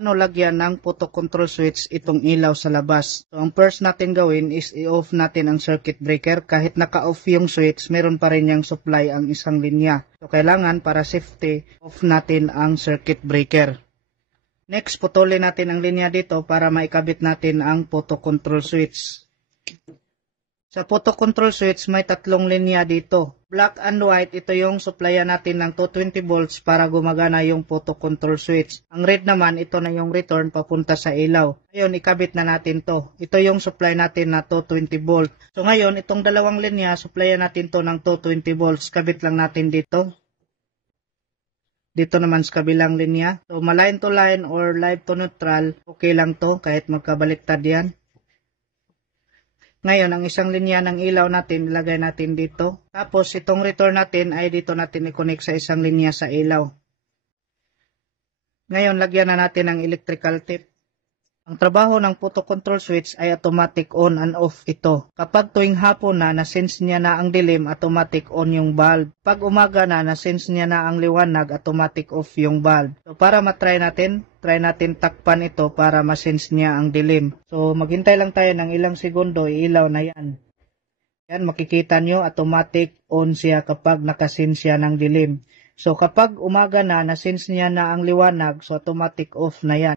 Ano lagyan ng photo control switch itong ilaw sa labas. So, ang first natin gawin is i-off natin ang circuit breaker. Kahit naka-off yung switch, meron pa rin yung supply ang isang linya. So, kailangan para safety, off natin ang circuit breaker. Next, putulin natin ang linya dito para maikabit natin ang photo control switch. Sa photo control switch, may tatlong linya dito. Black and white, ito yung supplyan natin ng 220 volts para gumagana yung photo control switch. Ang red naman, ito na yung return papunta sa ilaw. Ngayon, ikabit na natin to. Ito yung supply natin na 220 volt. So ngayon, itong dalawang linya, supplyan natin to ng 220 volts. Kabit lang natin dito. Dito naman sa kabilang linya. So, line to line or live to neutral, okay lang to kahit magkabaliktad yan. Ngayon, ang isang linya ng ilaw natin, ilagay natin dito. Tapos, itong return natin ay dito natin i-connect sa isang linya sa ilaw. Ngayon, lagyan na natin ang electrical tape. Ang trabaho ng photo control switch ay automatic on and off ito. Kapag tuwing hapon na, nasense niya na ang dilim, automatic on yung bulb. Pag umaga na, nasense niya na ang liwanag, automatic off yung bulb. So, para matry natin, try natin takpan ito para masense niya ang dilim. So, maghintay lang tayo ng ilang segundo, iilaw na yan. Yan, makikita nyo, automatic on siya kapag nakasense siya ng dilim. So, kapag umaga na, nasense niya na ang liwanag, so automatic off na yan.